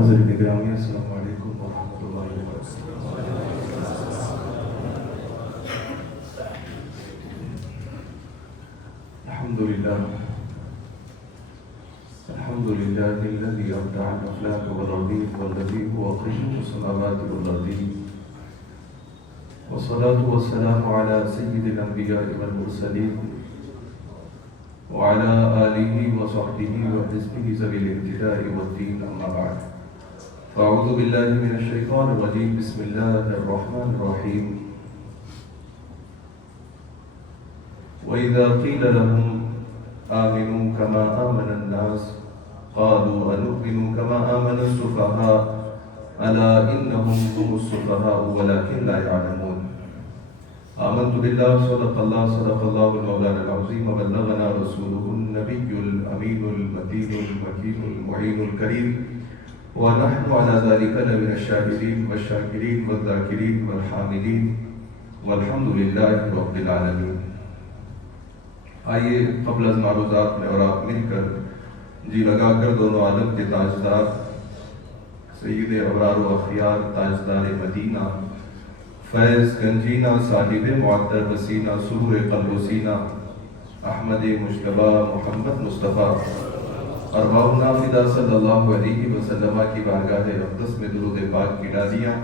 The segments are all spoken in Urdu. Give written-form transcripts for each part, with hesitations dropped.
حضرت گرامی السلام علیکم ورحمۃ اللہ وبرکاتہ۔ الحمد للہ الذي ابدع الافلاك والارضين والذي هو قيوم السماوات والارضين، والصلاة والسلام على سيد الانبياء والمرسلين وعلى آله وصحبه وحزبه ذوي الاهتداء والدين، اما بعد، فاعوذ بالله من الشيطان الرجيم، بسم الله الرحمن الرحيم۔ وإذا قيل لهم آمنوا كما آمن الناس قالوا أنؤمن كما آمن السفهاء ألا إنهم هم السفهاء ولكن لا يعلمون۔ آمنت بالله صدق الله المولانا العظيم، وبلغنا رسوله النبي الأمين المتين المكين المعين الكريم، ونحن على ذلك لمن الشاهدين والشاكرين والذاكرين والحامدين، والحمد لله رب العالمين۔ آئیے قبل از معروضات میں اور آپ مل کر جی لگا کر دونوں عالم کے تاجدار سید ابرار و اخیار تاجدار مدینہ فیض گنجینہ صاحب معطر وسینہ سرور قلب و سینہ احمد مجتبیٰ محمد مصطفیٰ ارواحنا فدا صلی اللہ علیہ وسلم کی بارگاہ اقدس میں درود پاک کی ڈالیاں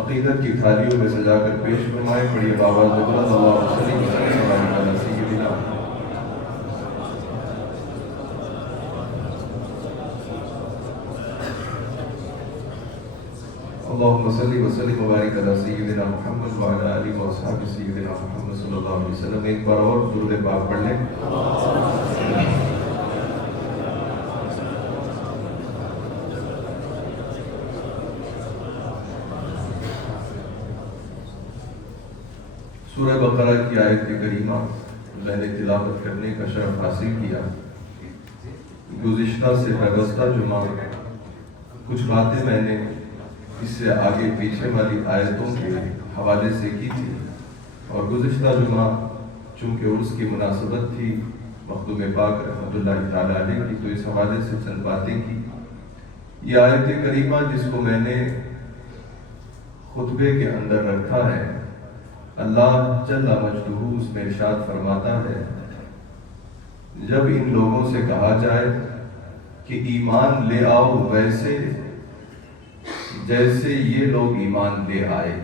عقیدت کی تھالیوں میں سجا کر پیش فرمائے۔ پڑھیے بابا اللہ وسلم علی سیدنا اللہم صلی وسلم وبارک علی سیدنا محمد وعلی آلہ واصحاب سیدنا محمد صلی اللہ علیہ وسلم۔ ایک بار اور درود پاک پڑھ لیں۔ سورہ بقرہ کی آیت کریمہ میں نے تلاوت کرنے کا شرف حاصل کیا۔ گزشتہ سے وابستہ جمعہ کچھ باتیں میں نے اس سے آگے پیچھے والی آیتوں کے حوالے سے کی تھی، اور گزشتہ جمعہ چونکہ عرس کی مناسبت تھی مخدوم پاک رحمۃ اللہ تعالیٰ علیہ کی، تو اس حوالے سے چند باتیں کی۔ یہ آیت کریمہ جس کو میں نے خطبے کے اندر رکھا ہے، اللہ جل مجدہ اس میں ارشاد فرماتا ہے، جب ان لوگوں سے کہا جائے کہ ایمان لے آؤ ویسے جیسے یہ لوگ ایمان لے آئے،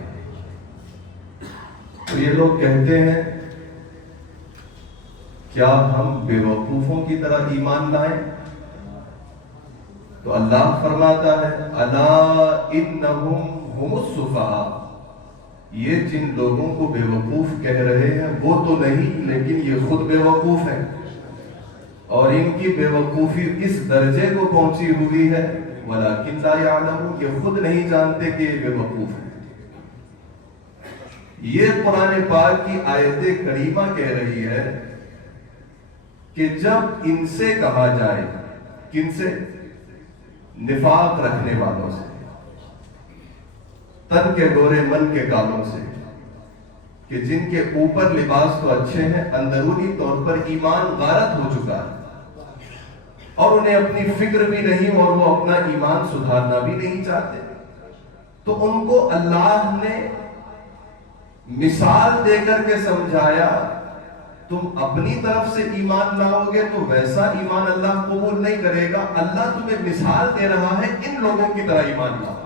تو یہ لوگ کہتے ہیں کیا ہم بے وقوفوں کی طرح ایمان لائیں؟ تو اللہ فرماتا ہے الا انہم ہم السفہاء، یہ جن لوگوں کو بے وقوف کہہ رہے ہیں وہ تو نہیں، لیکن یہ خود بے وقوف ہیں، اور ان کی بے وقوفی اس درجے کو پہنچی ہوئی ہے ولیکن لا یعلمون، یہ خود نہیں جانتے کہ یہ بے وقوف ہے۔ یہ قرآن پاک کی آیت کریمہ کہہ رہی ہے کہ جب ان سے کہا جائے، کن سے؟ نفاق رکھنے والوں سے، تن کے گورے من کے کالوں سے، کہ جن کے اوپر لباس تو اچھے ہیں، اندرونی طور پر ایمان غارت ہو چکا ہے، اور انہیں اپنی فکر بھی نہیں اور وہ اپنا ایمان سدھارنا بھی نہیں چاہتے، تو ان کو اللہ نے مثال دے کر کے سمجھایا تم اپنی طرف سے ایمان لاؤ گے تو ویسا ایمان اللہ قبول نہیں کرے گا، اللہ تمہیں مثال دے رہا ہے ان لوگوں کی طرح ایمان لاؤ۔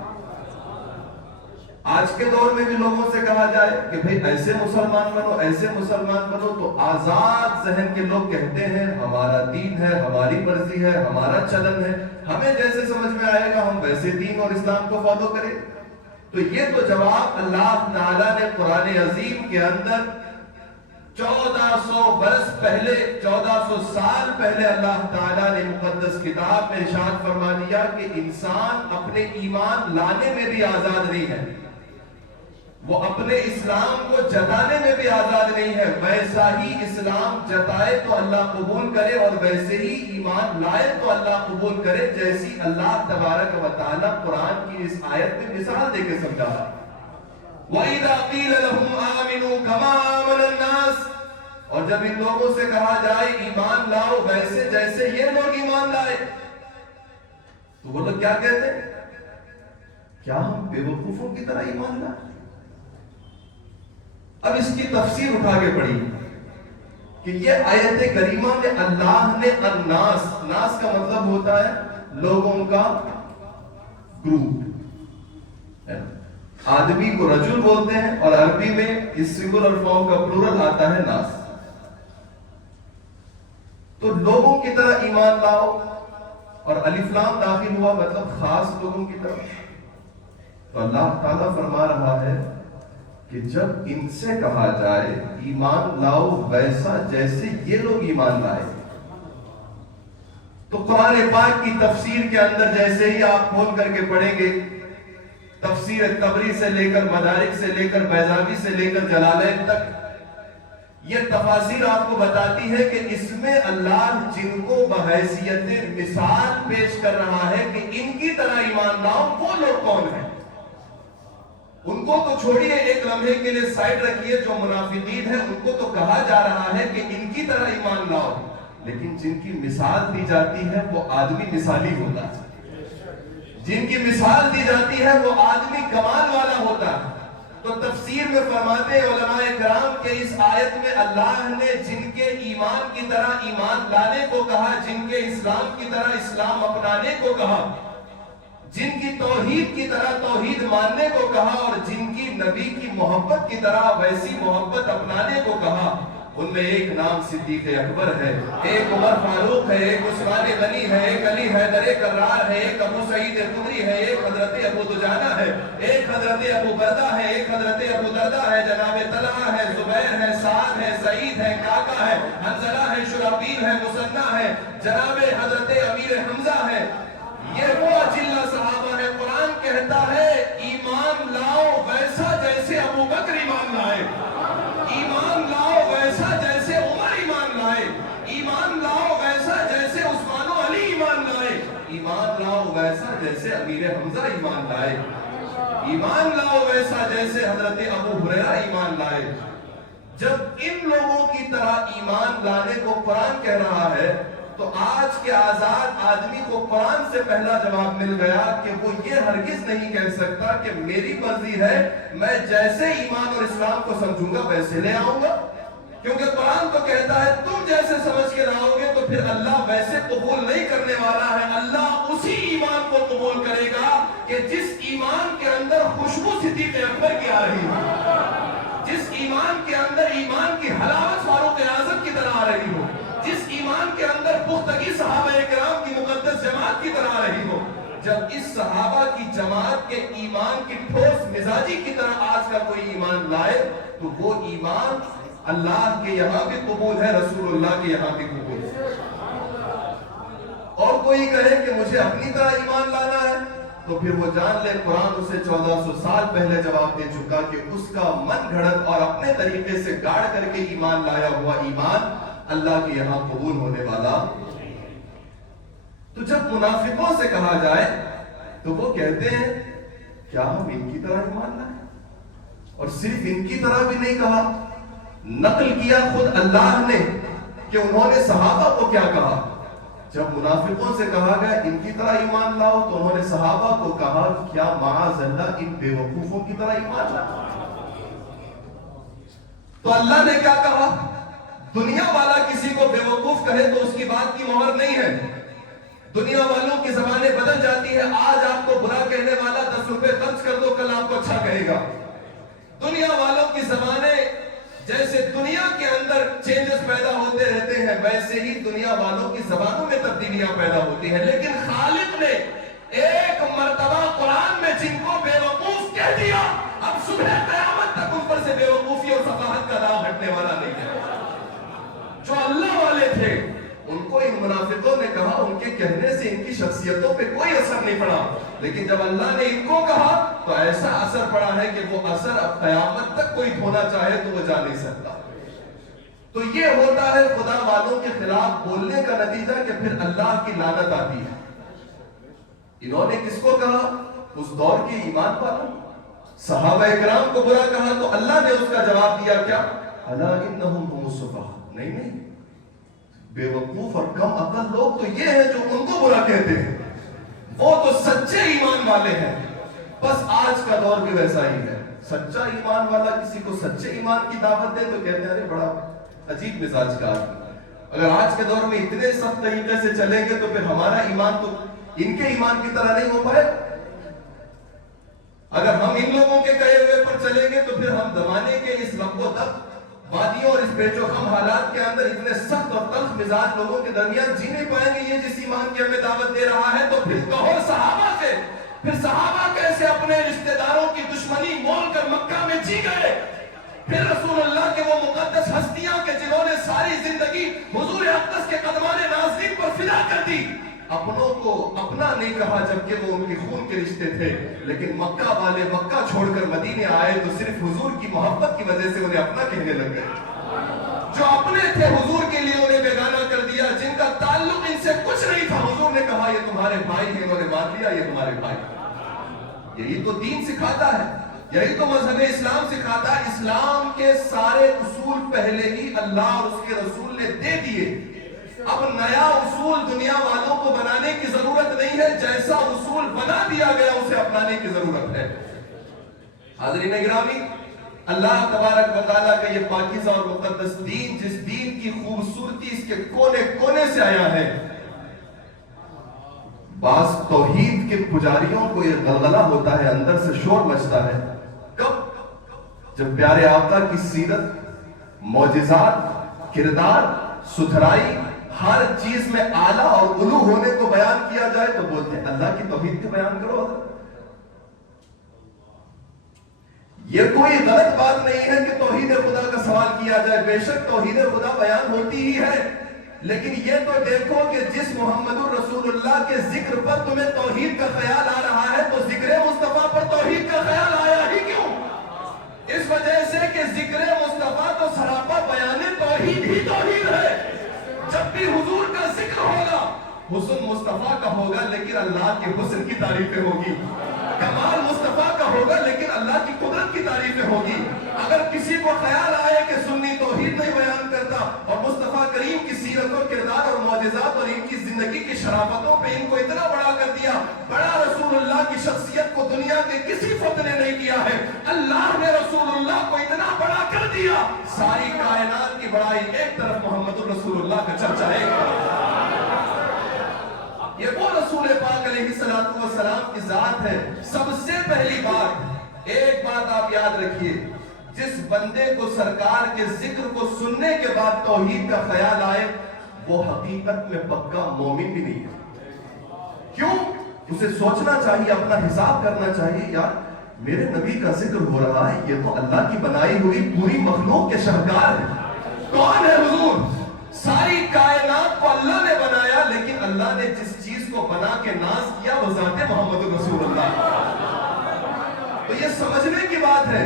آج کے دور میں بھی لوگوں سے کہا جائے کہ بھئی ایسے مسلمان بنو، ایسے مسلمان بنو، تو آزاد ذہن کے لوگ کہتے ہیں ہمارا دین ہے، ہماری مرضی ہے، ہمارا چلن ہے، ہمیں جیسے سمجھ میں آئے گا ہم ویسے دین اور اسلام کو فالو کریں۔ تو یہ تو جواب اللہ تعالیٰ نے قرآن عظیم کے اندر 1400 برس پہلے، 1400 سال پہلے اللہ تعالیٰ نے مقدس کتاب میں ارشاد فرما دیا کہ انسان اپنے ایمان لانے میں بھی آزاد نہیں ہے، وہ اپنے اسلام کو جتانے میں بھی آزاد نہیں ہے، ویسا ہی اسلام جتائے تو اللہ قبول کرے اور ویسے ہی ایمان لائے تو اللہ قبول کرے، جیسی اللہ تبارک و تعالی قرآن کی اس آیت میں مثال دے کے سمجھا رہا ہے۔ وَإِذَا قِيلَ لَهُمْ آمِنُوا كَمَا آمَنَ النَّاسِ، اور جب ان لوگوں سے کہا جائے ایمان لاؤ ویسے جیسے یہ لوگ ایمان لائے، تو وہ لوگ کیا کہتے ہیں؟ کیا ہم بے وقوفوں کی طرح ایمان لائیں؟ اب اس کی تفسیر اٹھا کے پڑھی کہ یہ آیت کریمہ میں اللہ نے الناس، ناس کا مطلب ہوتا ہے لوگوں کا گروپ، آدمی کو رجل بولتے ہیں اور عربی میں اس سنگولر فارم کا پلورل آتا ہے ناس. تو لوگوں کی طرح ایمان لاؤ، اور الف لام داخل ہوا مطلب خاص لوگوں کی طرح. تو اللہ تعالیٰ فرما رہا ہے کہ جب ان سے کہا جائے ایمان لاؤ ویسا جیسے یہ لوگ ایمان لائے، تو قرآن پاک کی تفسیر کے اندر جیسے ہی آپ کھول کر کے پڑھیں گے، تفسیر طبری سے لے کر مدارک سے لے کر بیضاوی سے لے کر جلالین تک، یہ تفاسیر آپ کو بتاتی ہے کہ اس میں اللہ جن کو بحیثیت مثال پیش کر رہا ہے کہ ان کی طرح ایمان لاؤ، وہ لوگ کون ہیں. ان کو تو چھوڑیے، ایک لمحے کے لیے سائڈ رکھیے، جو منافقین ہیں ان کو تو کہا جا رہا ہے کہ ان کی طرح ایمان لاؤ، لیکن جن کی مثال دی جاتی ہے وہ آدمی مثالی ہوتا ہے، جن کی مثال دی جاتی ہے وہ آدمی کمال والا ہوتا ہے. تو تفسیر میں فرماتے ہیں علماء کرام کہ اس آیت میں اللہ نے جن کے ایمان کی طرح ایمان لانے کو کہا، جن کے اسلام کی طرح اسلام اپنانے کو کہا، جن کی توحید کی طرح توحید ماننے کو کہا، اور جن کی نبی کی محبت کی طرح ویسی محبت اپنانے کو کہا. ان میں ایک نام صدیق اکبر ہے، ایک عمر فاروق ہے، ایک عثمان غنی ہے، ایک علی حیدر کرار ہے، ایک ابو سعید خدری ہے، ایک حضرت ابو دجانہ ہے، ایک حضرت ابو بردہ ہے، ایک حضرت ابو دردہ ہے، جناب طلحہ ہے، زبیر ہے، سعد ہے، سعید ہے، کاکا ہے، حنظلہ ہے، شرحبیل ہے، مسنہ ہے، جناب حضرت امیر حمزہ ہے. یہ وہ اجلہ صحابہ ہے. قرآن کہتا ہے ایمان لاؤ ویسا جیسے ابو بکر ایمان لائے، ایمان لاؤ ویسا جیسے عمر ایمان لائے، ایمان لاؤ ویسا جیسے عثمان و علی ایمان لائے، ایمان لاؤ ویسا جیسے امیر حمزہ ایمان لائے، ایمان لاؤ ویسا جیسے حضرت ابو ہریرہ ایمان لائے. جب ان لوگوں کی طرح ایمان لانے کو قرآن کہہ رہا ہے تو آج کے آزاد آدمی کو قرآن سے پہلا جواب مل گیا کہ وہ یہ ہرگز نہیں کہہ سکتا کہ میری مرضی ہے، میں جیسے ایمان اور اسلام کو سمجھوں گا ویسے لے آؤں گا. کیونکہ قرآن تو کہتا ہے تم جیسے سمجھ کے لاؤ گے تو پھر اللہ ویسے قبول نہیں کرنے والا ہے. اللہ اسی ایمان کو قبول کرے گا کہ جس ایمان کے اندر خوشبو صدیق اکبر کی آ رہی ہو، جس ایمان کے اندر ایمان کی حلاوت فاروق اعظم کی طرح آ رہی ہو، جس ایمان کے اندر پختگی صحابہ کرام کی مقدس جماعت کی طرح آ رہی ہو. جب اس صحابہ کی جماعت کے ایمان کی ٹھوس مزاجی کی طرح آج کا کوئی ایمان لائے تو وہ ایمان اللہ کے یہاں بھی قبول ہے، رسول اللہ کے یہاں بھی قبول ہے. اور کوئی کہے کہ مجھے اپنی طرح ایمان لانا ہے تو پھر وہ جان لے قرآن اسے 1400 سال پہلے جواب دے چکا کہ اس کا من گھڑت اور اپنے طریقے سے گاڑ کر کے ایمان لایا ہوا ایمان اللہ کے یہاں قبول ہونے والا. تو جب منافقوں سے کہا جائے تو وہ کہتے ہیں کیا ہم ان کی طرح ایمان لائیں؟ اور صرف ان کی طرح بھی نہیں کہا، نقل کیا خود اللہ نے کہ انہوں نے صحابہ کو کیا کہا. جب منافقوں سے کہا گیا ان کی طرح ایمان لاؤ تو انہوں نے صحابہ کو کہا کیا معاذ اللہ ان بے وقوفوں کی طرح ایمان لاؤ. تو اللہ نے کیا کہا؟ دنیا والا کسی کو بے وقوف کہے تو اس کی بات کی مہر نہیں ہے. دنیا والوں کی زبانیں بدل جاتی ہے. آج آپ کو برا کہنے والا 10 روپے خرچ کر دو، کل آپ کو اچھا کہے گا. دنیا والوں کی زبانیں جیسے دنیا کے اندر چینجز پیدا ہوتے رہتے ہیں ویسے ہی دنیا والوں کی زبانوں میں تبدیلیاں پیدا ہوتی ہیں. لیکن خالق نے ایک مرتبہ قرآن میں جن کو بے وقوف کہہ دیا، اب صبح قیامت تک ان پر سے بے وقوفی اور سفاہت کا داغ ہٹنے والا نہیں ہے. جو اللہ والے تھے ان کو ان منافقوں نے کہا، ان کے کہنے سے ان کی شخصیتوں پہ کوئی اثر نہیں پڑا، لیکن جب اللہ نے ان کو کہا تو ایسا اثر پڑا ہے کہ وہ اثر اب قیامت تک کوئی دھونا چاہے تو وہ جا نہیں سکتا. تو یہ ہوتا ہے خدا والوں کے خلاف بولنے کا نتیجہ کہ پھر اللہ کی لعنت آتی ہے. انہوں نے کس کو کہا؟ اس دور کے ایمان والوں، صحابہ اکرام کو برا کہا تو اللہ نے اس کا جواب دیا کیا؟ الا انہم هم السفہاء. نہیں، بے وقوف اور کم عقل لوگ تو یہ ہیں جو ان کو برا کہتے ہیں. وہ تو سچے ایمان والے ہیں، بس آج کا دور بھی ویسا ہی ہے. سچا ایمان والا کسی کو سچے ایمان کی دعوت دے تو کہتے ہیں ارے بڑا عجیب مزاج کا آدمی. اگر آج کے دور میں اتنے سخت طریقے سے چلیں گے تو پھر ہمارا ایمان تو ان کے ایمان کی طرح نہیں ہو پائے. اگر ہم ان لوگوں کے کہے ہوئے پر چلیں گے تو پھر ہم زمانے کے اس لب و دب وادیوں اور اس پیچ و خم حالات کے اندر اتنے سخت اور تلخ مزاج لوگوں کے درمیان جی نہیں پائیں گے. یہ جس ایمان کی ہمیں دعوت دے رہا ہے تو پھر کہو صحابہ سے. پھر صحابہ کیسے اپنے رشتہ داروں کی دشمنی مول کر مکہ میں جی گئے. پھر رسول اللہ کے وہ مقدس ہستیاں کہ جنہوں نے ساری زندگی حضور اقدس کے قدمان نازنین پر فدا کر دی, اپنوں کو اپنا نہیں کہا جبکہ وہ ان کے خون کے رشتے تھے, لیکن مکہ والے مکہ چھوڑ کر مدینے آئے تو صرف حضور کی محبت کی وجہ سے انہیں اپنا کہنے لگ گئے. جو اپنے تھے حضور کے لیے انہیں بیگانہ کر دیا. جن کا تعلق ان سے کچھ نہیں تھا حضور نے کہا یہ تمہارے بھائی ہیں, انہوں نے مان لیا یہ تمہارے بھائی. یہی تو دین سکھاتا ہے, یہی تو مذہب اسلام سکھاتا ہے. اسلام کے سارے اصول پہلے ہی اللہ اور اس کے رسول نے دے دیے. اب نیا اصول دنیا والوں کو بنانے کی ضرورت نہیں ہے, جیسا اصول بنا دیا گیا اسے اپنانے کی ضرورت ہے. حاضرین گرامی, اللہ تبارک و تعالیٰ کا یہ پاکیزہ اور مقدس دین, جس دین کی خوبصورتی اس کے کونے کونے سے آیا ہے, بعض توحید کے پجاریوں کو یہ غلغلہ ہوتا ہے, اندر سے شور مچتا ہے. کب؟ جب پیارے آقا کی سیرت, معجزات, کردار, ستھرائی, ہر چیز میں اعلیٰ اور علو ہونے کو بیان کیا جائے تو بولتے ہیں اللہ کی توحید کو بیان کرو. یہ کوئی غلط بات نہیں ہے کہ توحید خدا کا سوال کیا جائے, بے شک توحید خدا بیان ہوتی ہی ہے, لیکن یہ تو دیکھو کہ جس محمد الرسول اللہ کے ذکر پر تمہیں توحید کا خیال آ رہا ہے تو ذکر مصطفیٰ پر توحید کا خیال آیا ہی کیوں؟ اس وجہ سے کہ ذکر مصطفیٰ تو سراپا بیان توحید ہی توحید ہے. جب بھی حضور کا ذکر ہوگا حسن مصطفیٰ کا ہوگا لیکن اللہ کے حسن کی تعریفیں ہوگی, کمال مصطفیٰ کا ہوگا لیکن اللہ کی قدرت کی تعریفیں ہوگی. اگر کسی کو خیال آئے کہ سنی توحید نہیں بیان کرتا اور مصطفیٰ کریم کی سیرت و کردار اور معجزات اور ان کی زندگی کی شرافتوں پہ ان کو اتنا بڑا کر دیا, بڑا رسول اللہ کی شخصیت کو دنیا کے کسی فتح نے نہیں کیا ہے, اللہ نے رسول اللہ کو اتنا بڑا کر دیا. ساری کائنات کی بڑائی ایک طرف, محمد الرسول اللہ کا چرچا ایک طرف. یہ وہ رسول پاک علیہ السلام کی ذات ہے. سب سے پہلی بات, ایک بات آپ یاد رکھیے, جس بندے کو سرکار کے ذکر کو سننے کے بعد توحید کا خیال آئے وہ حقیقت میں پکا مومن بھی نہیں ہے. کیوں؟ اسے سوچنا چاہیے, اپنا حساب کرنا چاہیے, یار میرے نبی کا ذکر ہو رہا ہے, یہ تو اللہ کی بنائی ہوئی پوری مخلوق کے شاہکار ہے. کون ہے حضور؟ ساری کائنات کو اللہ نے بنایا, لیکن اللہ نے جس چیز کو بنا کے ناز کیا وہ ذات محمد الرسول اللہ. تو یہ سمجھنے کی بات ہے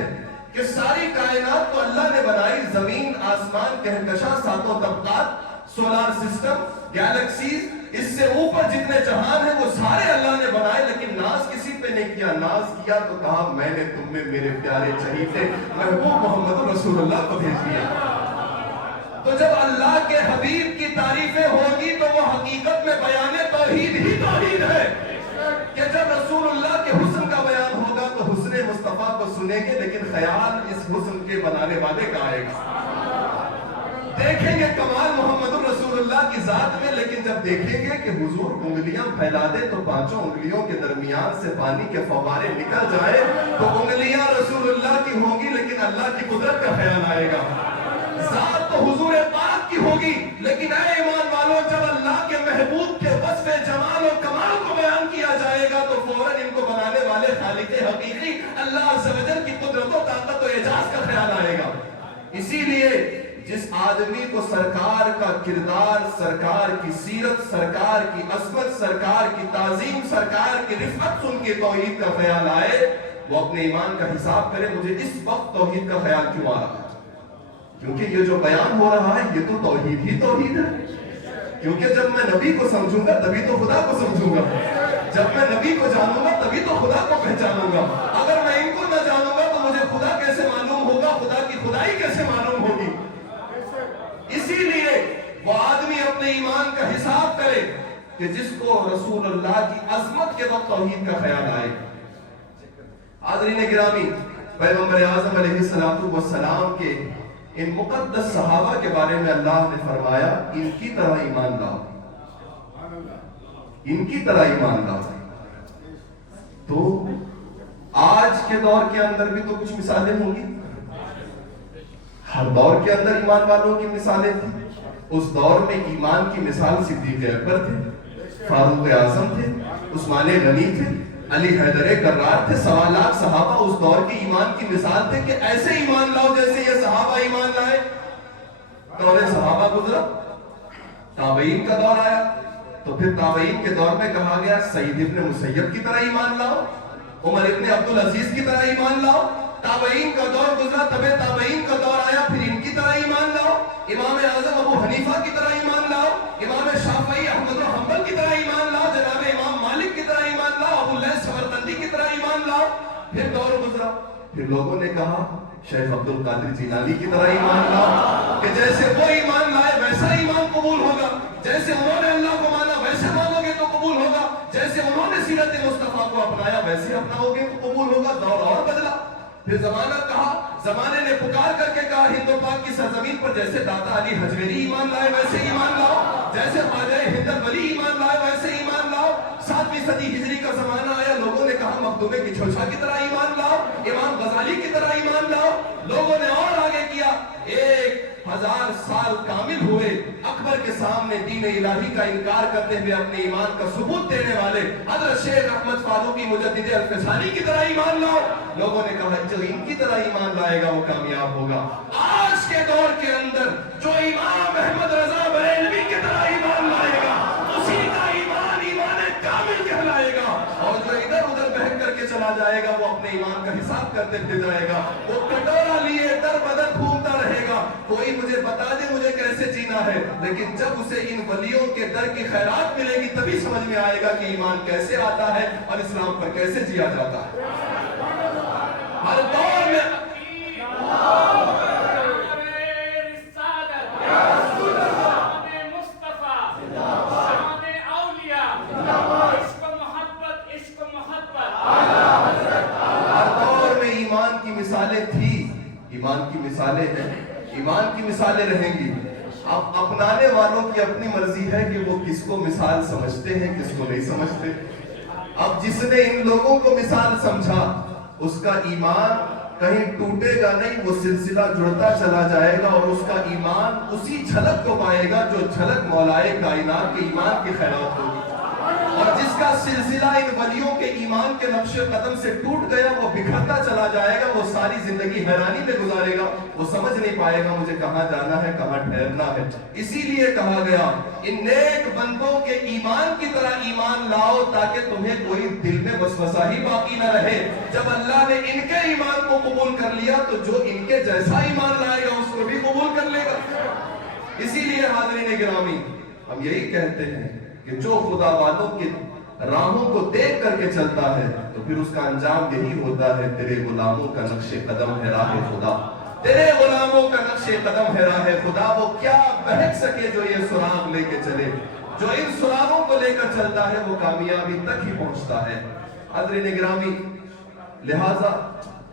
کہ ساری کائنات کو اللہ نے بنائی, زمین, آسمان, کہکشاں, ساتوں طبقات, سولار سسٹم, گیلیکسیز, اس سے اوپر جتنے جہان ہیں وہ سارے اللہ نے بنائے, لیکن ناز کسی پہ نہیں کیا. ناز کیا تو کہا میں نے تم میں میرے پیارے چہیتے محبوب محمد رسول اللہ کو بھیج دیا. تو جب اللہ کے حبیب کی تعریفیں ہوگی تو وہ حقیقت میں بیان توحید ہی توحید ہے. کہ جب رسول اللہ کے حسن کا بیان ہوگا تو حسن مصطفیٰ کو سنیں گے, لیکن خیال اس حسن کے بنانے والے کا آئے گا. دیکھیں گے کمال محمد الرسول اللہ کی ذات میں, لیکن جب دیکھیں گے کہ حضور انگلیاں پھیلا دے تو پانچوں انگلیوں کے درمیان سے پانی کے فوارے نکل جائے تو انگلیاں رسول اللہ کی ہوں گی, لیکن اللہ کی قدرت کا خیال آئے گا. ذات تو حضور پاک کی ہوگی, لیکن اے ایمان والوں جب اللہ کے محبوب کے وصف جمال و کمال کو بیان کیا جائے گا تو فوراً ان کو بنانے والے خالق حقیقی اللہ عز و جل کی قدرت و طاقت و اعجاز کا خیال آئے گا. اسی لیے جس آدمی کو سرکار کا کردار, سرکار کی سیرت, سرکار کی عظمت, سرکار کی تعظیم, سرکار کی رفعت سن کے توحید کا خیال آئے, وہ اپنے ایمان کا حساب کرے, مجھے اس وقت توحید کا خیال کیوں آ رہا ہے؟ کیونکہ یہ جو بیان ہو رہا ہے یہ تو توحید ہی توحید ہے. کیونکہ جب میں نبی کو سمجھوں گا تبھی تو خدا کو سمجھوں گا, جب میں نبی کو جانوں گا تبھی تو خدا کو پہچانوں گا. اگر میں ان کو نہ جانوں گا تو مجھے خدا کیسے معلوم ہوگا, خدا کی خدائی کیسے معلوم ہوگی. اسی لیے وہ آدمی اپنے ایمان کا حساب کرے کہ جس کو رسول اللہ کی عظمت کے وقت توحید کا خیال آئے. حاضرین گرامی، پیغمبر اعظم علیہ السلام کے ان مقدس صحابہ کے بارے میں اللہ نے فرمایا ان کی طرح ایمان لاؤ، ان کی طرح ایمان لاؤ۔ تو آج کے دور کے اندر بھی تو کچھ مثالیں ہوں گی، ہر دور کے اندر ایمان والوں کی مثالیں تھیں۔ اس دور میں ایمان کی مثال صدیق اکبر تھے، فاروق اعظم تھے، عثمان غنی تھے، علی حیدر کرار تھے، 1.25 لاکھ صحابہ اس دور کی ایمان کی مثال تھے کہ ایسے ایمان لاؤ جیسے یہ صحابہ ایمان لائے۔ دور صحابہ گزرا، تابعین کا دور آیا، تو پھر تابعین کے دور میں کہا گیا سعید ابن مسیب کی طرح ایمان لاؤ، عمر ابن عبدالعزیز کی طرح ایمان لاؤ۔ تابعین کا دور گزرا، تب تابعین کا دور آیا، پھر ان کی طرح ایمان لاؤ، امام اعظم ابو حنیفہ کی طرح ایمان لاؤ، امام شافعی احمد بن حنبل کی طرح ایمان لاؤ، جناب امام مالک کی طرح ایمان لاؤ، ابو لیث سمرقندی کی طرح ایمان لاؤ۔ پھر دور گزرا، پھر لوگوں نے کہا شیخ عبد القادر جیلانی کی طرح ایمان لاؤ کہ جیسے وہ ایمان لائے ویسا ایمان قبول ہوگا، جیسے انہوں نے اللہ کو مانا ویسے مانو گے تو قبول ہوگا، جیسے انہوں نے سیرت مصطفیٰ کو اپنایا ویسے اپناؤ گے تو قبول ہوگا۔ دور اور بدلا، پھر زمانہ کہا، زمانے نے پکار کر کے کہا ہند و پاک کی سرزمین پر جیسے داتا علی حجویری ایمان لائے ویسے ایمان لاؤ، جیسے خواجہ ہند ولی ایمان لائے ویسے ایمان لاؤ۔ 7ویں صدی ہجری کا زمانہ آیا، لوگوں نے کہا مخدوم کچھوچھا کی طرح ایمان لاؤ، امام غزالی کی طرح ایمان لاؤ۔ لوگوں نے اور آگے کیا، 1000 سال کامل ہوئے اکبر کے سامنے دین الہی کا انکار کرتے ہوئے اپنے ایمان کا ثبوت دینے والے حضرت شیخ احمد فاروقی مجدد الفسانی کی طرح ایمان لاؤ۔ لوگوں نے کہا جو ان کی طرح ایمان لائے گا وہ کامیاب ہوگا۔ آج کے دور کے اندر جو امام احمد رضا بریلوی کی طرح ایمان لائے گا اسی کا ایمان ایمان کامل کہلائے گا، اور جو ادھر ادھر بہک کر کے چلا جائے گا وہ اپنے ایمان کا حساب کرتے پھر جائے گا، وہ کٹورا لیے در بدر گھومتا رہے گا۔ کوئی مجھے بتا دے مجھے کیسے جینا ہے، لیکن جب اسے ان ولیوں کے در کی خیرات ملے گی تبھی سمجھ میں آئے گا کہ ایمان کیسے آتا ہے اور اسلام پر کیسے جیا جاتا ہے۔ ہر دور میں مثالیں تھی، ایمان کی مثالیں ہیں، ایمان کی مثالیں رہیں گی۔ اب اپنانے والوں کی اپنی مرضی ہے کہ وہ کس کو مثال سمجھتے ہیں کس کو نہیں سمجھتے۔ اب جس نے ان لوگوں کو مثال سمجھا اس کا ایمان کہیں ٹوٹے گا نہیں، وہ سلسلہ جڑتا چلا جائے گا اور اس کا ایمان اسی جھلک کو پائے گا جو جھلک مولائے کائنات کے ایمان کی خیرات ہوگی۔ اور جس کا سلسلہ ان ولیوں کے ایمان کے نقش قدم سے ٹوٹ گیا وہ بکھرتا چلا جائے گا، وہ ساری زندگی حیرانی میں گزارے گا، وہ سمجھ نہیں پائے گا مجھے کہاں جانا ہے کہاں ٹھہرنا ہے۔ اسی لیے کہا گیا ان نیک بندوں کے ایمان کی طرح ایمان لاؤ تاکہ تمہیں کوئی دل میں وسوسہ ہی باقی نہ رہے۔ جب اللہ نے ان کے ایمان کو قبول کر لیا تو جو ان کے جیسا ایمان لائے گا اس کو بھی قبول کر لے گا۔ اسی لیے حاضرین گرامی ہم یہی کہتے ہیں کہ جو خدا والوں کی راہوں کو دیکھ کر کے چلتا ہے تو پھر اس کا انجام یہی ہوتا ہے، تیرے غلاموں کا نقش قدم ہے راہ خدا، تیرے غلاموں کا نقش قدم ہے راہ خدا۔ وہ کیا بہک سکے جو یہ سراغ لے کے چلے، جو ان سراغوں کو لے کر چلتا ہے وہ کامیابی تک ہی پہنچتا ہے۔ حضرین گرامی لہٰذا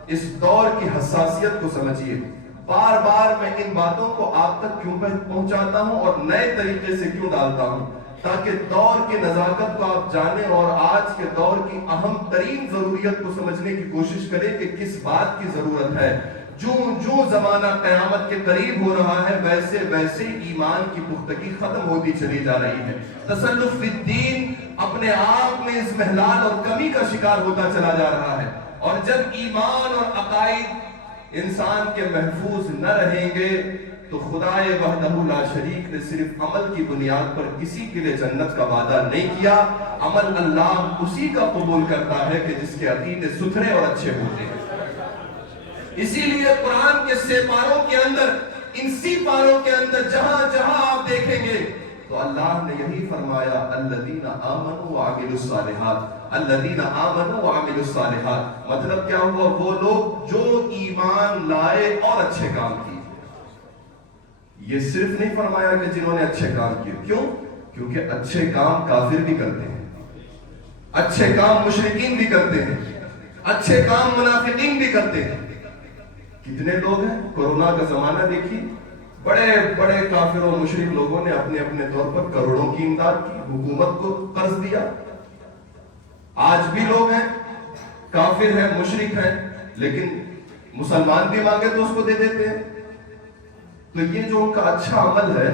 اس دور کی حساسیت کو سمجھیے، بار بار میں ان باتوں کو آپ تک کیوں پہنچاتا ہوں اور نئے طریقے سے کیوں ڈالتا ہوں، تاکہ دور کی نزاکت کو آپ جانیں اور آج کے دور کی اہم ترین ضروریت کو سمجھنے کی کوشش کریں کہ کس بات کی ضرورت ہے۔ جو زمانہ قیامت کے قریب ہو رہا ہے ویسے ویسے ایمان کی پختگی ختم ہوتی چلی جا رہی ہے۔ تسلف فی الدین اپنے آپ میں اس محلال اور کمی کا شکار ہوتا چلا جا رہا ہے، اور جب ایمان اور عقائد انسان کے محفوظ نہ رہیں گے تو خدائے وحدہ لا شریک نے صرف عمل کی بنیاد پر کسی کے لیے جنت کا وعدہ نہیں کیا۔ عمل اللہ اسی کا قبول کرتا ہے کہ جس کے عقیدے ستھرے اور اچھے ہوتے ہیں۔ اسی لیے قرآن کے 6 پاروں کے اندر، ان 6 پاروں کے اندر جہاں جہاں آپ دیکھیں گے تو اللہ نے یہی فرمایا الذین آمنوا وعملوا الصالحات، الذین آمنوا وعملوا الصالحات۔ مطلب کیا ہوا؟ وہ لوگ جو ایمان لائے اور اچھے کام کیے۔ یہ صرف نہیں فرمایا کہ جنہوں نے اچھے کام کیے، کیوں؟ کیونکہ اچھے کام کافر بھی کرتے ہیں، اچھے کام مشرکین بھی کرتے ہیں۔ اچھے کام منافقین بھی کرتے ہیں. کتنے لوگ ہیں, کورونا کا زمانہ دیکھیے, بڑے بڑے کافر و مشرک لوگوں نے اپنے اپنے طور پر کروڑوں کی امداد کی, حکومت کو قرض دیا. آج بھی لوگ ہیں, کافر ہیں, مشرک ہیں, لیکن مسلمان بھی مانگے تو اس کو دے دیتے ہیں. تو یہ جو ان کا اچھا عمل ہے,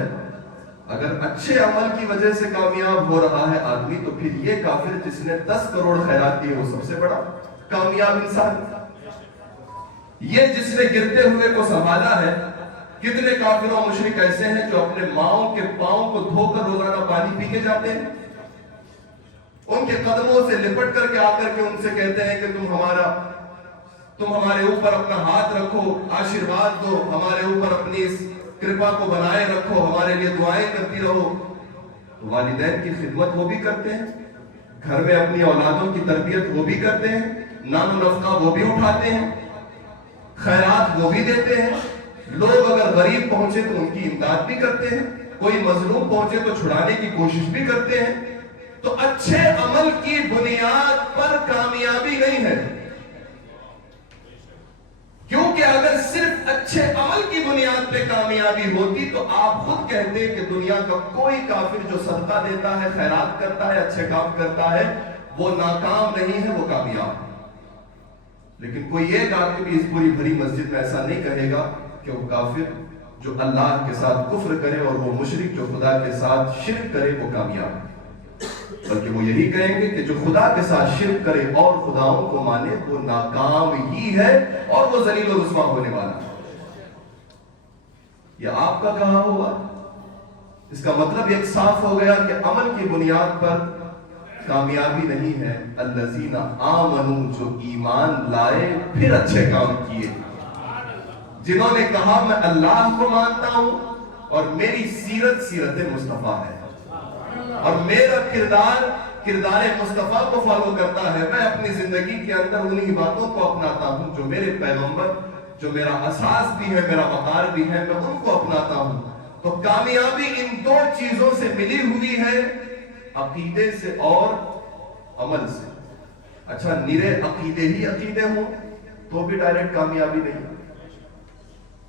اگر اچھے عمل کی وجہ سے کامیاب ہو رہا ہے آدمی, تو پھر یہ کافر جس نے 10 کروڑ خیرات دیے وہ سب سے بڑا کامیاب انسان. یہ جس نے گرتے ہوئے کو سنبھالا ہے. کتنے کافر و مشرک ایسے ہیں جو اپنے ماؤں کے پاؤں کو دھو کر روزانہ پانی پی کے جاتے ہیں, ان کے قدموں سے لپٹ کر کے آ کر کے ان سے کہتے ہیں کہ تم ہمارے اوپر اپنا ہاتھ رکھو, آشیرواد دو, ہمارے اوپر اپنی اس کرپا کو بنائے رکھو, ہمارے لیے دعائیں کرتی رہو. والدین کی خدمت وہ بھی کرتے ہیں, گھر میں اپنی اولادوں کی تربیت وہ بھی کرتے ہیں, نان و نفقہ وہ بھی اٹھاتے ہیں, خیرات وہ بھی دیتے ہیں. لوگ اگر غریب پہنچے تو ان کی امداد بھی کرتے ہیں, کوئی مظلوم پہنچے تو چھڑانے کی کوشش بھی کرتے ہیں. تو اچھے عمل کی بنیاد پر کامیابی نہیں ہے, کیونکہ اگر صرف اچھے عمل کی بنیاد پہ کامیابی ہوتی تو آپ خود کہتے کہ دنیا کا کوئی کافر جو صدقہ دیتا ہے, خیرات کرتا ہے, اچھے کام کرتا ہے, وہ ناکام نہیں ہے, وہ کامیاب. لیکن کوئی ایک آدمی بھی اس پوری بھری مسجد میں ایسا نہیں کہے گا کہ وہ کافر جو اللہ کے ساتھ کفر کرے اور وہ مشرک جو خدا کے ساتھ شرک کرے وہ کامیاب ہے. بلکہ وہ یہی کہیں گے کہ جو خدا کے ساتھ شرک کرے اور خداؤں کو مانے وہ ناکام ہی ہے اور وہ ذلیل و رسوا ہونے والا ہے. یہ آپ کا کہا ہوا. اس کا مطلب ایک صاف ہو گیا کہ عمل کی بنیاد پر کامیابی نہیں ہے. الذین آمنوا, جو ایمان لائے پھر اچھے کام کیے, جنہوں نے کہا میں اللہ کو مانتا ہوں اور میری سیرت سیرت مصطفیٰ ہے اور میرا کردار مصطفیٰ کو فالو کرتا ہے. میں اپنی زندگی کے اندر انہی باتوں کو اپناتا ہوں جو میرے پیغمبر, جو میرا اساس بھی ہے, میرا وقار بھی ہے, میں ان کو اپناتا ہوں. تو کامیابی ان دو چیزوں سے ملی ہوئی ہے, عقیدے سے اور عمل سے. اچھا نیرے عقیدے ہی عقیدے ہوں تو بھی ڈائریکٹ کامیابی نہیں,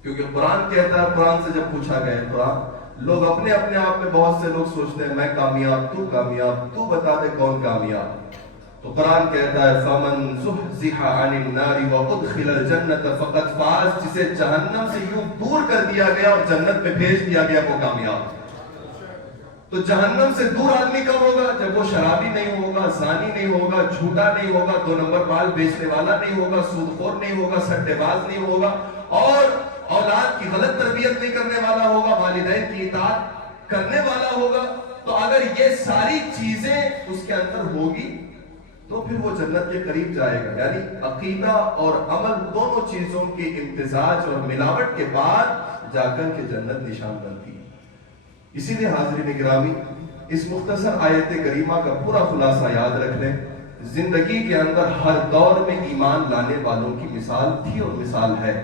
کیونکہ قرآن کہتا ہے, قرآن سے جب پوچھا گیا قرآن, لوگ اپنے آپ میں بہت سے لوگ سوچتے ہیں میں کامیاب, تو بتا دے کون کامیاب. تو قرآن کہتا ہے فمن زحزح عن النار وادخل الجنة فقد فاز, جسے جہنم سے یوں دور کر دیا گیا اور جنت میں بھیج دیا گیا وہ کامیاب. تو جہنم سے دور آدمی کب ہوگا؟ جب وہ شرابی نہیں ہوگا, زانی نہیں ہوگا, جھوٹا نہیں ہوگا, 2 نمبر مال بیچنے والا نہیں ہوگا, سود خور نہیں ہوگا, سٹے باز نہیں ہوگا, اور اولاد کی غلط تربیت نہیں کرنے والا ہوگا, والدین کی اطاعت کرنے والا ہوگا. تو اگر یہ ساری چیزیں اس کے اندر ہوگی تو پھر وہ جنت کے قریب جائے گا. یعنی عقیدہ اور عمل دونوں چیزوں کے امتزاج اور ملاوٹ کے بعد جا کر کے جنت نشان بنتی ہے. اسی لیے حاضرین گرامی, اس مختصر آیت کریمہ کا پورا خلاصہ یاد رکھ لیں. زندگی کے اندر ہر دور میں ایمان لانے والوں کی مثال تھی اور مثال ہے.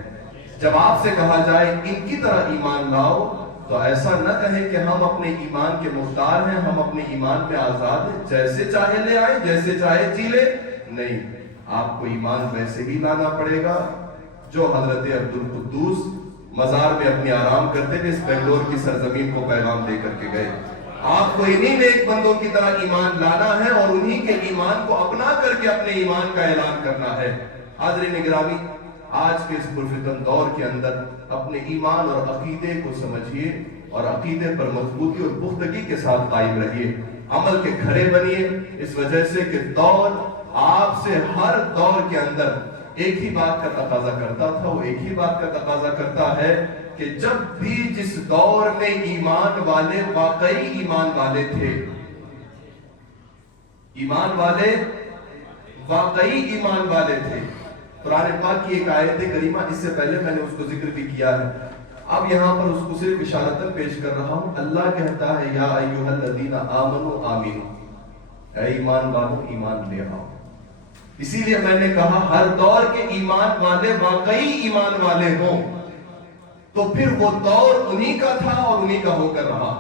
جب آپ سے کہا جائے ان کی طرح ایمان لاؤ تو ایسا نہ کہیں کہ ہم اپنے ایمان کے مختار ہیں, ہم اپنے ایمان میں آزاد ہیں, جیسے چاہے لے آئیں, جیسے چاہے جی لیں. نہیں, آپ کو ایمان ویسے ہی لانا پڑے گا جو حضرت عبدالقدوس مزار میں اپنی آرام کرتے تھے, اس بنگلور کی سرزمین کو پیغام دے کر کے گئے. آپ کو انہی نیک بندوں کی طرح ایمان لانا ہے اور انہی کے ایمان کو اپنا کر کے اپنے ایمان کا اعلان کرنا ہے. حاضرین گرامی, آج کے اس پرفتن دور کے اندر اپنے ایمان اور عقیدے کو سمجھیے اور عقیدے پر مضبوطی اور پختگی کے ساتھ قائم رہیے, عمل کے کھڑے بنیے. اس وجہ سے کہ دور آپ سے ہر دور کے اندر ایک ہی بات کا تقاضا کرتا تھا, وہ ایک ہی بات کا تقاضا کرتا ہے کہ جب بھی جس دور میں ایمان والے واقعی ایمان والے تھے, ایمان والے واقعی ایمان والے تھے. قرآن پاک کی ایک آیت کریمہ, اس سے پہلے میں نے اس کو ذکر بھی کیا ہے, اب یہاں پر اس کو صرف اشارتاً پیش کر رہا ہوں. اللہ کہتا ہے یا ایھا الذین آمنوا آمنوا, اے ایمان والو ایمان لے آؤ. اسی لیے میں نے کہا ہر دور کے ایمان والے واقعی ایمان والے ہوں تو پھر وہ دور انہی کا تھا اور انہی کا ہو کر رہا,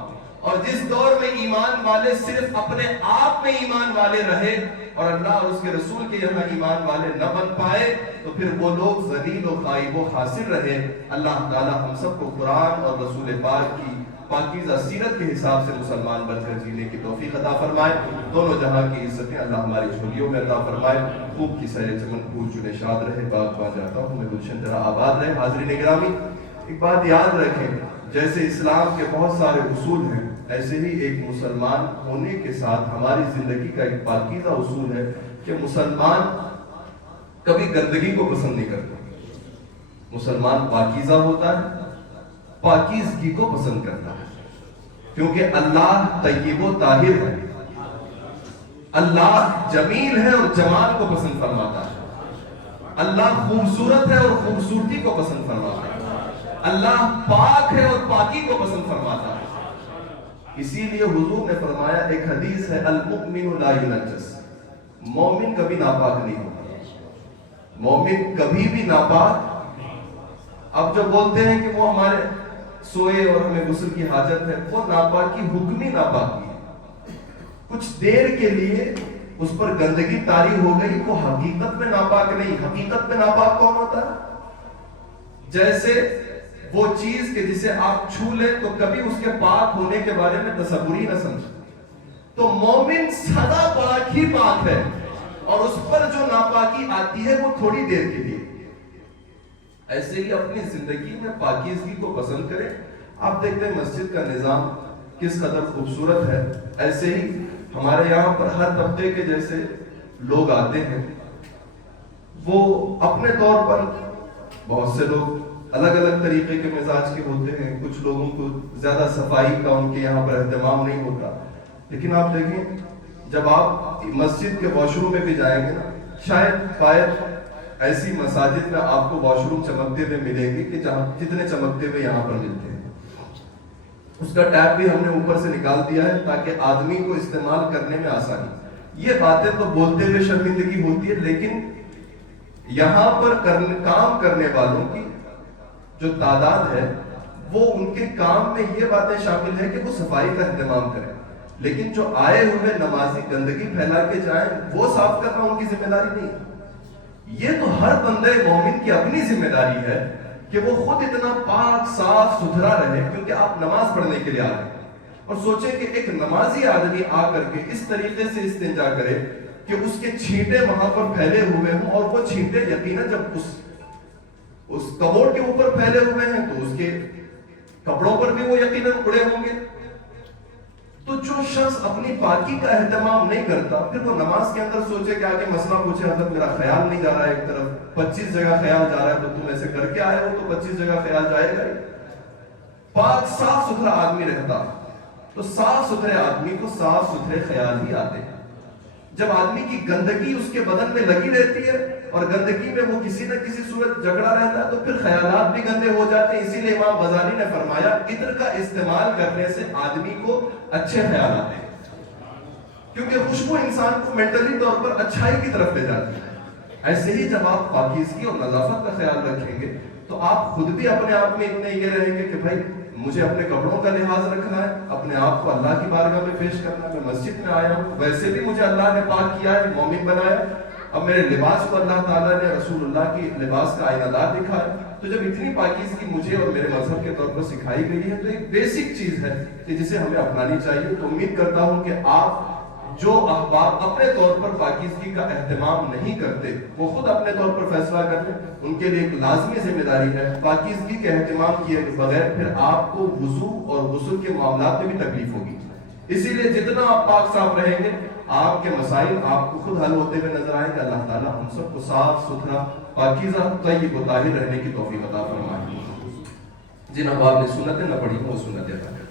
اور جس دور میں ایمان والے صرف اپنے آپ میں ایمان والے رہے اور اللہ اور اس کے رسول کے یہاں ایمان والے نہ بن پائے تو پھر وہ لوگ ذلیل و خائب و خاسر رہے۔ اللہ تعالی ہم سب کو قرآن اور رسول پاک کی پاکیزہ سیرت کے حساب سے مسلمان بن کر جینے کی توفیق عطا فرمائے۔ دونوں جہاں کی عزتیں اللہ ہماری جھولیوں میں عطا فرمائے۔ خوب کی سیر چمن پھول چنے شاد رہے، باغ جاتا ہوں میں گلشن طرح آباد رہے۔ حاضرین گرامی، ایک بات یاد رکھیں، جیسے اسلام کے بہت سارے اصول ہیں، ایسے ہی ایک مسلمان ہونے کے ساتھ ہماری زندگی کا ایک پاکیزہ اصول ہے کہ مسلمان کبھی گندگی کو پسند نہیں کرتا۔ مسلمان پاکیزہ ہوتا ہے، پاکیزگی کو پسند کرتا ہے، کیونکہ اللہ طیب و طاہر ہے، اللہ جمیل ہے اور جمال کو پسند فرماتا ہے، اللہ خوبصورت ہے اور خوبصورتی کو پسند فرماتا ہے، اللہ پاک ہے اور پاکی کو پسند فرماتا ہے۔ اسی لیے حضور نے فرمایا، ایک حدیث ہے، المؤمن لا ينجس، مومن کبھی ناپاک نہیں ہوتا، مومن کبھی بھی ناپاک۔ اب جو بولتے ہیں کہ وہ ہمارے سوئے اور ہمیں غسل کی حاجت ہے، وہ ناپاکی حکمی ناپاکی ہے، کچھ دیر کے لیے اس پر گندگی طاری ہو گئی، وہ حقیقت میں ناپاک نہیں۔ حقیقت میں ناپاک کون ہوتا ہے؟ جیسے وہ چیز کہ جسے آپ چھو لیں تو کبھی اس کے پاک ہونے کے بارے میں تصور ہی نہ سمجھیں، تو مومن سدا پاک ہی پاک ہے، اور اس پر جو ناپاکی آتی ہے وہ تھوڑی دیر کے لیے۔ ایسے ہی اپنی زندگی میں پاکیزگی کو پسند کریں۔ آپ دیکھتے ہیں مسجد کا نظام کس قدر خوبصورت ہے، ایسے ہی ہمارے یہاں پر ہر طبقے کے جیسے لوگ آتے ہیں، وہ اپنے طور پر بہت سے لوگ الگ الگ طریقے کے مزاج کے ہوتے ہیں، کچھ لوگوں کو زیادہ صفائی کا ان کے یہاں پر اہتمام نہیں ہوتا، لیکن آپ دیکھیں جب آپ مسجد کے واش روم میں بھی جائیں گے نا، شاید ایسی مساجد میں آپ کو واش روم چمکتے ہوئے ملیں گے کہ جہاں جتنے چمکتے ہوئے یہاں پر ملتے ہیں۔ اس کا ٹیپ بھی ہم نے اوپر سے نکال دیا ہے تاکہ آدمی کو استعمال کرنے میں آسانی۔ یہ باتیں تو بولتے ہوئے شرمندگی ہوتی ہے، لیکن یہاں پر کام کرنے والوں کی جو تعداد ہے وہ ان کے کام میں یہ باتیں شامل ہیں کہ وہ صفائی کا اہتمام کریں، لیکن جو آئے ہوئے نمازی گندگی پھیلا کے جائیں وہ صاف کرنا ان کی ذمہ داری نہیں۔ یہ تو ہر بندے مومن کی اپنی ذمہ داری ہے کہ وہ خود اتنا پاک صاف ستھرا رہے، کیونکہ آپ نماز پڑھنے کے لیے آ رہے ہیں۔ اور سوچیں کہ ایک نمازی آدمی آ کر کے اس طریقے سے استنجا کرے کہ اس کے چھینٹے وہاں پر پھیلے ہوئے ہوں، اور وہ چھینٹے یقیناً جب اس کموڈ کے اوپر پھیلے ہوئے ہیں تو اس کے کپڑوں پر بھی وہ یقیناً اڑے ہوں گے۔ تو جو شخص اپنی پاکی کا اہتمام نہیں کرتا، پھر وہ نماز کے اندر سوچے کہ آگے مسئلہ پوچھے، حضرت میرا خیال نہیں جا رہا ہے، ایک طرف 25 جگہ خیال جا رہا ہے، تو تم ایسے کر کے آئے ہو تو 25 جگہ خیال جائے گا ہی۔ پاک صاف ستھرا آدمی رہتا تو صاف ستھرے آدمی کو صاف ستھرے خیال ہی آتے ہیں۔ جب آدمی کی گندگی اس کے بدن میں لگی رہتی ہے اور گندگی میں وہ کسی نہ کسی صورت جھگڑا رہتا ہے تو پھر خیالات بھی گندے ہو جاتے ہیں۔ اسی لیے امام غزالی نے فرمایا، عطر کا استعمال کرنے سے آدمی کو اچھے خیال آتے ہیں، کیونکہ خوشبو انسان کو مینٹلی طور پر اچھائی کی طرف لے جاتی ہے۔ ایسے ہی جب آپ پاکیزگی اور نظافت کا خیال رکھیں گے تو آپ خود بھی اپنے آپ میں اتنے یہ رہیں گے کہ بھائی مجھے اپنے کپڑوں کا لحاظ رکھنا ہے، اپنے آپ کو اللہ کی بارگاہ میں پیش کرنا ہے۔ میں مسجد میں آیا ہوں، ویسے بھی مجھے اللہ نے پاک کیا ہے، مومن بنایا، اب میرے لباس کو اللہ تعالیٰ نے رسول اللہ کی لباس کا آئینہ دار دکھا ہے۔ تو جب اتنی پاکیزگی مجھے اور میرے مذہب کے طور پر سکھائی گئی ہے تو ایک بیسک چیز ہے کہ جسے ہمیں اپنانی چاہیے۔ تو امید کرتا ہوں کہ آپ جو احباب اپنے طور پر پاکیزگی کا اہتمام نہیں کرتے وہ خود اپنے طور پر فیصلہ کر لیں، ان کے لیے ایک لازمی ذمہ داری ہے۔ پاکیزگی کے اہتمام کیے بغیر پھر آپ کو وضو اور غسل کے معاملات میں بھی تکلیف ہوگی، اسی لیے جتنا آپ پاک صاف رہیں گے آپ کے مسائل آپ کو خود حل ہوتے ہوئے نظر آئیں گے۔ اللہ تعالیٰ ہم سب کو صاف ستھرا پاکیزہ طیب و طاہر رہنے کی توفیق عطا فرمائے۔ جن احباب نے سنتیں نہ پڑھی وہ سنتیں پڑھیں۔